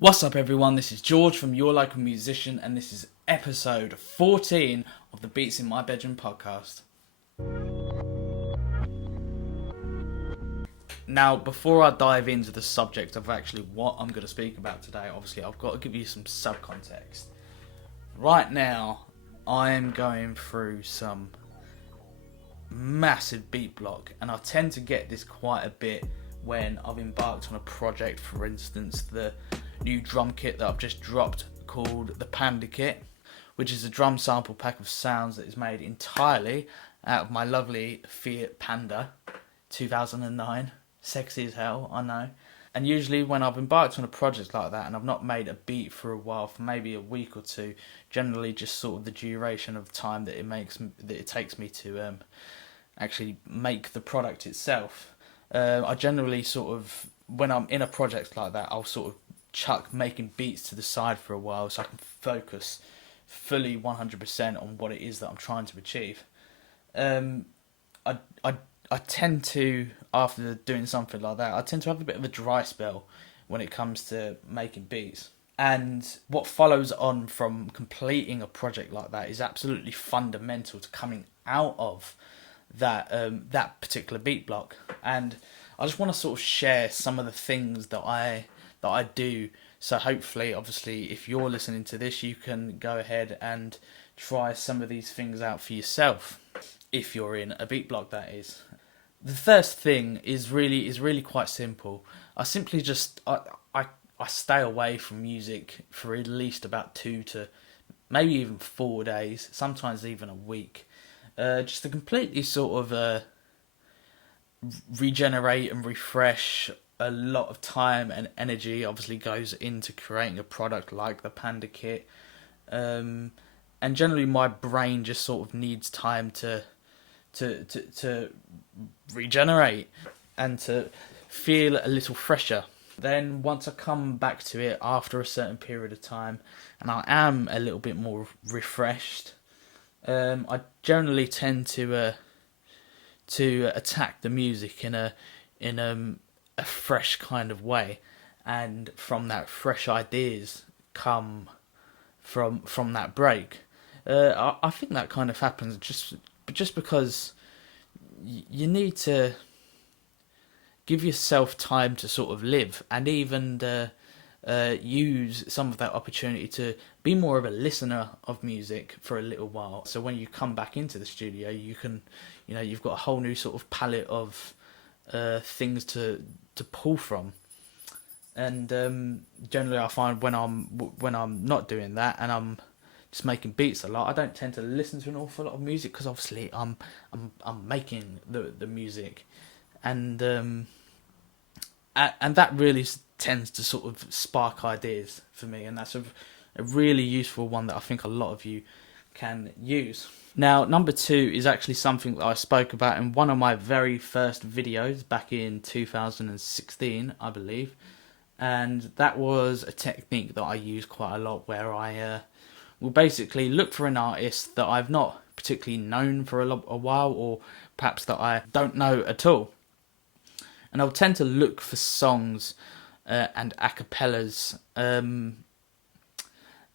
What's up everyone, this is George from Your Local Musician and this is episode 14 of the Beats in My Bedroom podcast. Now, before I dive into the subject of actually what I'm going to speak about today, obviously I've got to give you some sub-context. Right now, I am going through some massive beat block, and I tend to get this quite a bit when I've embarked on a project. For instance, the new drum kit that I've just dropped called the Panda Kit, which is a drum sample pack of sounds that is made entirely out of my lovely Fiat Panda 2009. Sexy as hell, I know. And usually when I've embarked on a project like that and I've not made a beat for a while, for maybe a week or two, generally just sort of the duration of time that it takes me to actually make the product itself, I generally sort of, when I'm in a project like that, I'll sort of chuck making beats to the side for a while so I can focus fully 100% on what it is that I'm trying to achieve. I, I, I tend to, after doing something like that, I tend to have a bit of a dry spell when it comes to making beats. And what follows on from completing a project like that is absolutely fundamental to coming out of that particular beat block. And I just want to sort of share some of the things that I do. So hopefully, obviously, if you're listening to this, you can go ahead and try some of these things out for yourself. If you're in a beat block, that is. The first thing is really quite simple. I simply just I stay away from music for at least about 2 to maybe even 4 days, sometimes even a week, just to completely sort of regenerate and refresh. A lot of time and energy obviously goes into creating a product like the Panda Kit, and generally my brain just sort of needs time to regenerate and to feel a little fresher. Then once I come back to it after a certain period of time and I am a little bit more refreshed, I generally tend to attack the music in a fresh kind of way, and from that fresh ideas come from that break. I think that kind of happens just because you need to give yourself time to sort of live, and even use some of that opportunity to be more of a listener of music for a little while. So when you come back into the studio, you've got a whole new sort of palette of things to pull from. And generally, I find when I'm not doing that and I'm just making beats a lot, I don't tend to listen to an awful lot of music because obviously I'm making the music, and that really tends to sort of spark ideas for me, and that's a really useful one that I think a lot of you can use. Now, number 2 is actually something that I spoke about in one of my very first videos back in 2016, I believe, and that was a technique that I use quite a lot, where I will basically look for an artist that I've not particularly known for a while, or perhaps that I don't know at all, and I'll tend to look for songs and acapellas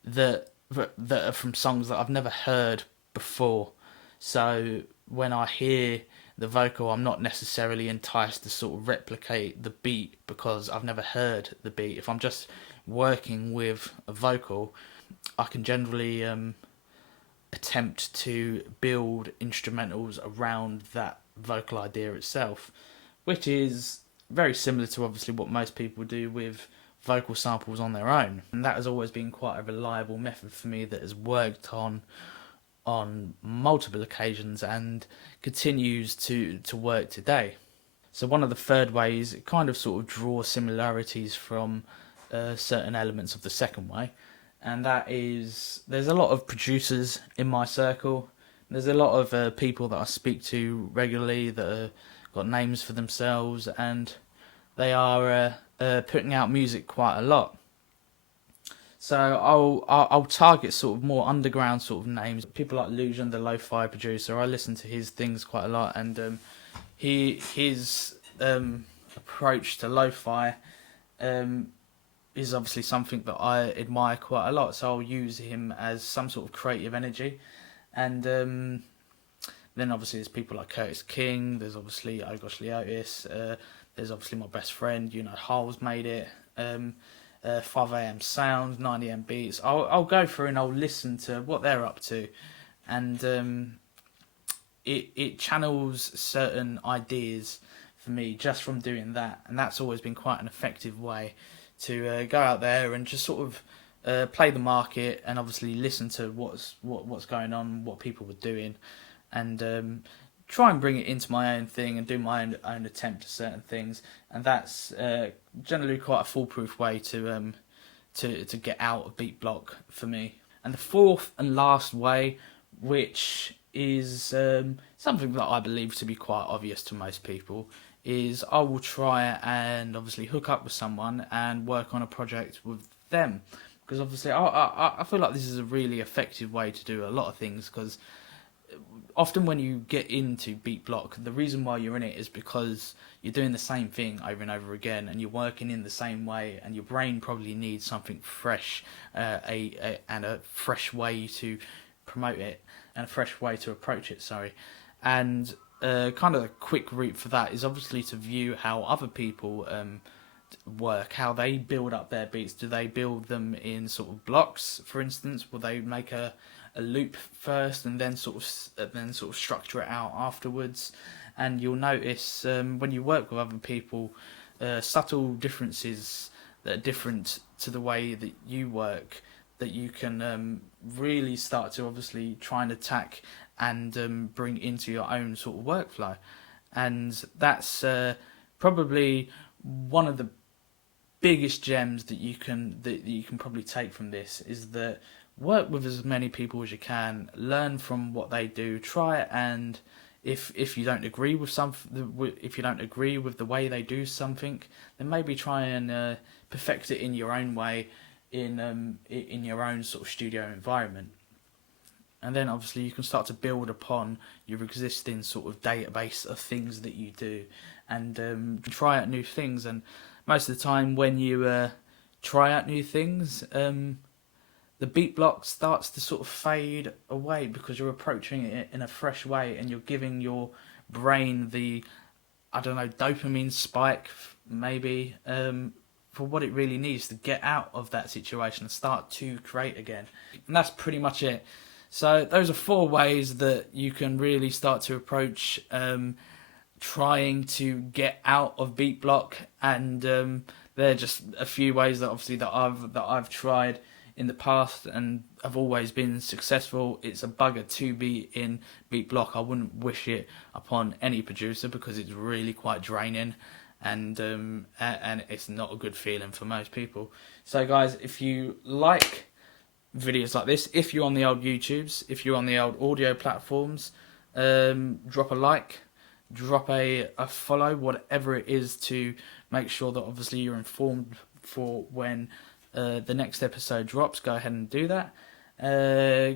that are from songs that I've never heard before. So when I hear the vocal, I'm not necessarily enticed to sort of replicate the beat because I've never heard the beat. If I'm just working with a vocal, I can generally attempt to build instrumentals around that vocal idea itself, which is very similar to obviously what most people do with vocal samples on their own. And that has always been quite a reliable method for me that has worked on multiple occasions and continues to work today. So one of the third ways, it kind of sort of draws similarities from certain elements of the second way, and that is, there's a lot of producers in my circle. There's a lot of people that I speak to regularly that have got names for themselves, and they are putting out music quite a lot. So I'll target sort of more underground sort of names. People like Lujan, the lo-fi producer. I listen to his things quite a lot, and his approach to lo-fi is obviously something that I admire quite a lot. So I'll use him as some sort of creative energy, and then obviously there's people like Curtis King. There's obviously Ogos Leotis. There's obviously my best friend. Harl's made it. 5am Sound, 90m Beats. I'll go through and I'll listen to what they're up to, and it channels certain ideas for me just from doing that, and that's always been quite an effective way to go out there and just sort of play the market, and obviously listen to what's going on, what people were doing, and try and bring it into my own thing and do my own attempt at certain things, and that's generally quite a foolproof way to get out of beat block for me. And the fourth and last way, which is something that I believe to be quite obvious to most people, is I will try and obviously hook up with someone and work on a project with them, because obviously I feel like this is a really effective way to do a lot of things, because often when you get into beat block, the reason why you're in it is because you're doing the same thing over and over again, and you're working in the same way, and your brain probably needs something fresh, and a fresh way to promote it, and a fresh way to approach it. And kind of the quick route for that is obviously to view how other people work, how they build up their beats. Do they build them in sort of blocks, for instance? Will they make a loop first and then sort of structure it out afterwards? And you'll notice when you work with other people, subtle differences that are different to the way that you work, that you can really start to obviously try and attack and bring into your own sort of workflow. And that's probably one of the biggest gems that you can probably take from this, is that work with as many people as you can, learn from what they do, try it, and if you don't agree with the way they do something, then maybe try and perfect it in your own way, in your own sort of studio environment. And then obviously you can start to build upon your existing sort of database of things that you do, and try out new things. And most of the time when you try out new things, the beat block starts to sort of fade away, because you're approaching it in a fresh way, and you're giving your brain the, dopamine spike, maybe, for what it really needs to get out of that situation and start to create again. And that's pretty much it. So those are 4 ways that you can really start to approach trying to get out of beat block, and they're just a few ways that obviously that I've tried in the past and have always been successful. It's a bugger to be in beat block. I wouldn't wish it upon any producer, because it's really quite draining, and it's not a good feeling for most people. So guys, if you like videos like this, if you're on the old YouTubes, if you're on the old audio platforms, drop a like, drop a follow, whatever it is, to make sure that obviously you're informed for when the next episode drops. Go ahead and do that.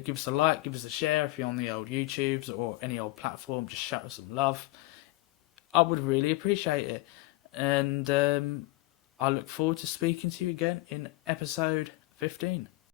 Give us a like, give us a share if you're on the old YouTubes or any old platform. Just shout us some love. I would really appreciate it. And I look forward to speaking to you again in episode 15.